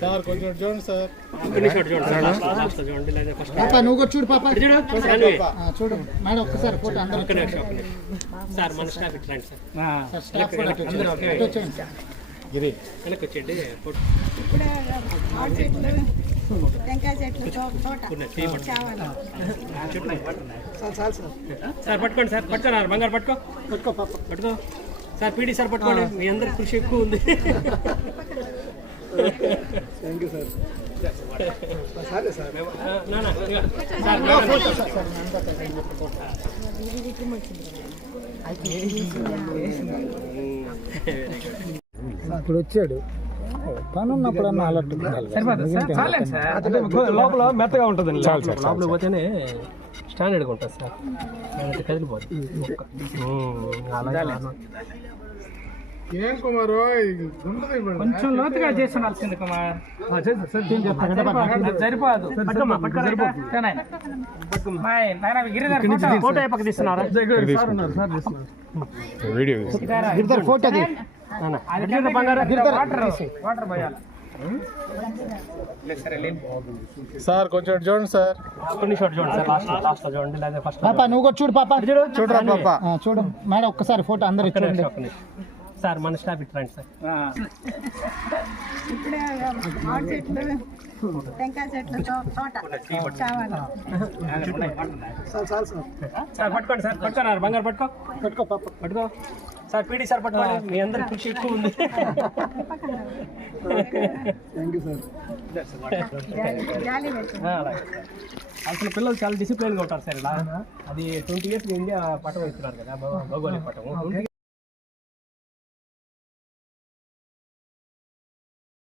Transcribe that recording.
Sir కొంచెం చూడండి sir. నువ్వు కూడా చూడు పాప, చూడు మేడం ఒక్కసారి ఫోటో అందరూ సార్ మన స్టాఫ్ ఇట్లా సార్ పట్టుకోండి సార్, పట్టుకోన్నారు బంగారు పట్టుకో పట్టుకో పాప పట్టుకో సార్. పీడీ సార్ పట్టుకోండి, మీ అందరి కృషి ఎక్కువ ఉంది. Thank you sir. సరే సార్. ఇప్పుడు వచ్చాడు పని ఉన్నప్పుడన్నా అలర్ట్ లోపల మెత్తగా ఉంటుంది, లోపల పోతేనే స్టాండర్డ్గా ఉంటుంది సార్. కదిలిపోతుంది ఏం కుమార్ కొంచెం లోతుగా చేస్తున్నాల్సింది కుమార్, సరిపోదు. ఫోటో పక్క తీస్తున్నారా? ఫోటో వాటర్ పోయాలి సార్. కొంచెం చూడండి సార్. కొన్ని షాట్ చూడండి సార్, లాస్ట్ చూడండి లేదా ఫస్ట్. పాప నువ్వు కూడా చూడు పాప, చూడరా పాప, చూడు మేడం ఒక్కసారి ఫోటో అందరూ చూడండి సార్. మన స్టాఫ్ ఇట్లా రండి సార్. సార్ పట్టుకోండి సార్, పట్టుకున్నారు బంగారు పట్టుకో పట్టుకో పాప పట్టుకో సార్. పీడీ సార్ పట్టుకోండి, మీ అందరి కృషి ఎక్కువ ఉంది. Thank you sir. అసలు పిల్లలు చాలా డిసిప్లిన్గా ఉంటారు సార్. ఇలా అది 20 years ఇండియా పటం ఇస్తున్నారు కదా, భౌగోళిక పటం.